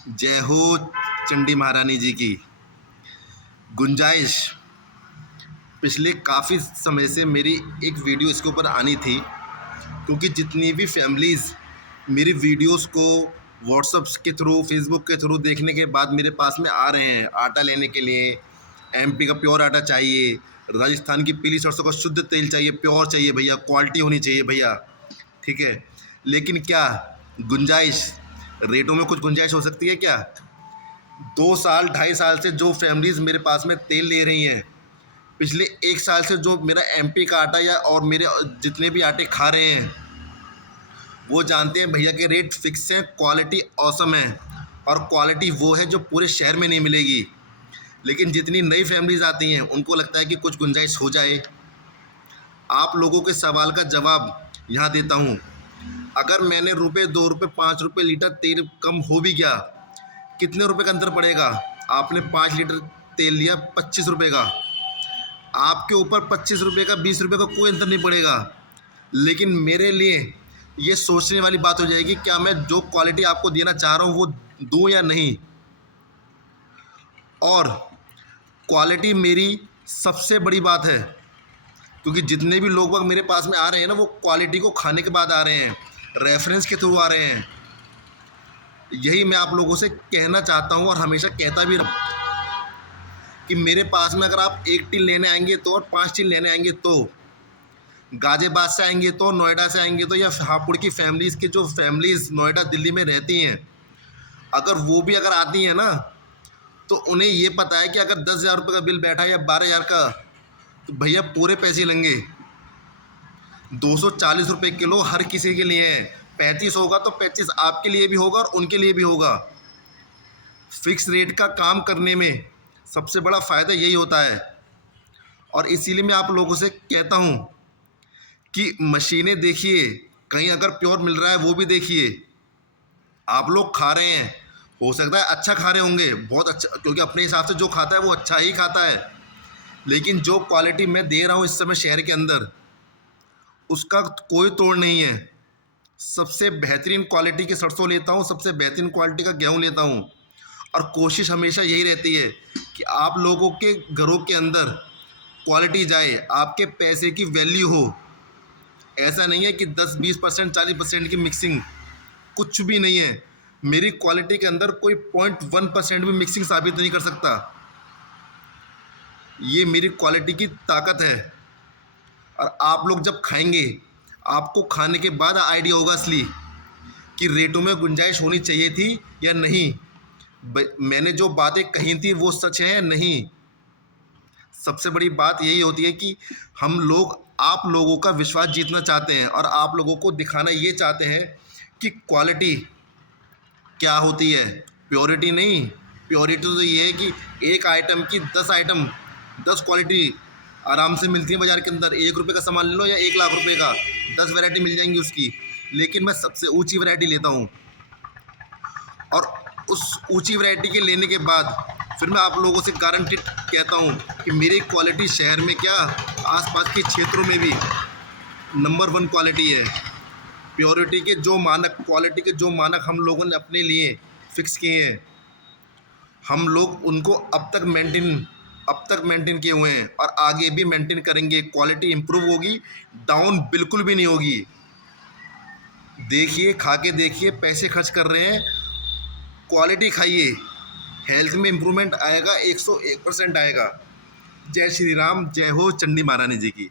जय हो चंडी महारानी जी की। गुंजाइश पिछले काफ़ी समय से मेरी एक वीडियो इसके ऊपर आनी थी, क्योंकि जितनी भी फैमिलीज़ मेरी वीडियोस को व्हाट्सएप के थ्रू, फेसबुक के थ्रू देखने के बाद मेरे पास में आ रहे हैं आटा लेने के लिए। एमपी का प्योर आटा चाहिए, राजस्थान की पीली सरसों का शुद्ध तेल चाहिए, प्योर चाहिए भैया, क्वालिटी होनी चाहिए भैया, ठीक है। लेकिन क्या गुंजाइश, रेटों में कुछ गुंजाइश हो सकती है क्या? 2 साल 2.5 साल से जो फैमिलीज़ मेरे पास में तेल ले रही हैं, पिछले 1 साल से जो मेरा एमपी का आटा या और मेरे जितने भी आटे खा रहे हैं, वो जानते हैं भैया के रेट फिक्स हैं, क्वालिटी ऑसम है, और क्वालिटी वो है जो पूरे शहर में नहीं मिलेगी। लेकिन जितनी नई फैमिलीज़ आती हैं उनको लगता है कि कुछ गुंजाइश हो जाए। आप लोगों के सवाल का जवाब यहाँ देता हूँ। अगर मैंने रुपये 2 रुपये 5 रुपये लीटर तेल कम हो भी गया, कितने रुपए का अंतर पड़ेगा? आपने 5 लीटर तेल लिया 25 रुपये का, आपके ऊपर 25 रुपये का 20 रुपये का कोई अंतर नहीं पड़ेगा। लेकिन मेरे लिए ये सोचने वाली बात हो जाएगी, क्या मैं जो क्वालिटी आपको देना चाह रहा हूँ वो दूँ या नहीं। और क्वालिटी मेरी सबसे बड़ी बात है, क्योंकि जितने भी लोग बाग मेरे पास में आ रहे हैं ना, वो क्वालिटी को खाने के बाद आ रहे हैं, रेफरेंस के थ्रू आ रहे हैं। यही मैं आप लोगों से कहना चाहता हूँ और हमेशा कहता भी रहा कि मेरे पास में अगर आप 1 टीन लेने आएंगे तो, और 5 टीन लेने आएंगे तो, गाज़ियाबाद से आएंगे तो, नोएडा से आएंगे तो, या हापुड़ की फैमिलीज़ की जो फैमिलीज़ नोएडा दिल्ली में रहती हैं, अगर वो भी अगर आती हैं ना, तो उन्हें ये पता है कि अगर 10,000 रुपये का बिल बैठा है या 12,000 का, तो भैया पूरे पैसे लेंगे। 240 रुपये किलो हर किसी के लिए है। 35 होगा तो 35 आपके लिए भी होगा और उनके लिए भी होगा। फिक्स रेट का काम करने में सबसे बड़ा फ़ायदा यही होता है। और इसीलिए मैं आप लोगों से कहता हूँ कि मशीनें देखिए, कहीं अगर प्योर मिल रहा है वो भी देखिए। आप लोग खा रहे हैं, हो सकता है अच्छा खा रहे होंगे, बहुत अच्छा, क्योंकि अपने हिसाब से जो खाता है वो अच्छा ही खाता है। लेकिन जो क्वालिटी मैं दे रहा हूँ इस समय शहर के अंदर, उसका कोई तोड़ नहीं है। सबसे बेहतरीन क्वालिटी की सरसों लेता हूँ, सबसे बेहतरीन क्वालिटी का गेहूँ लेता हूँ। और कोशिश हमेशा यही रहती है कि आप लोगों के घरों के अंदर क्वालिटी जाए, आपके पैसे की वैल्यू हो। ऐसा नहीं है कि 10-20% 40% की मिक्सिंग, कुछ भी नहीं है। मेरी क्वालिटी के अंदर कोई 0.1% भी मिक्सिंग साबित नहीं कर सकता। ये मेरी क्वालिटी की ताकत है। और आप लोग जब खाएंगे, आपको खाने के बाद आइडिया होगा असली कि रेटों में गुंजाइश होनी चाहिए थी या नहीं। मैंने जो बातें कही थी वो सच है या नहीं। सबसे बड़ी बात यही होती है कि हम लोग आप लोगों का विश्वास जीतना चाहते हैं, और आप लोगों को दिखाना ये चाहते हैं कि क्वालिटी क्या होती है, प्योरिटी नहीं। प्योरिटी तो ये है कि एक आइटम की 10 आइटम, 10 क्वालिटी आराम से मिलती है बाज़ार के अंदर। 1 रुपये का सामान ले लो या 1 लाख रुपए का, 10 वैरायटी मिल जाएंगी उसकी। लेकिन मैं सबसे ऊंची वैरायटी लेता हूँ, और उस ऊंची वैरायटी के लेने के बाद फिर मैं आप लोगों से गारंटीड कहता हूँ कि मेरी क्वालिटी शहर में क्या, आसपास के क्षेत्रों में भी नंबर 1 क्वालिटी है। प्योरिटी के जो मानक, क्वालिटी के जो मानक हम लोगों ने अपने लिए फिक्स किए हैं, हम लोग उनको अब तक मेंटेन किए हुए हैं, और आगे भी मेंटेन करेंगे। क्वालिटी इंप्रूव होगी, डाउन बिल्कुल भी नहीं होगी। देखिए, खा के देखिए, पैसे खर्च कर रहे हैं, क्वालिटी खाइए, हेल्थ में इम्प्रूवमेंट आएगा, 101% आएगा। जय श्री राम, जय हो चंडी महारानी जी की।